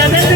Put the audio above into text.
Gracias.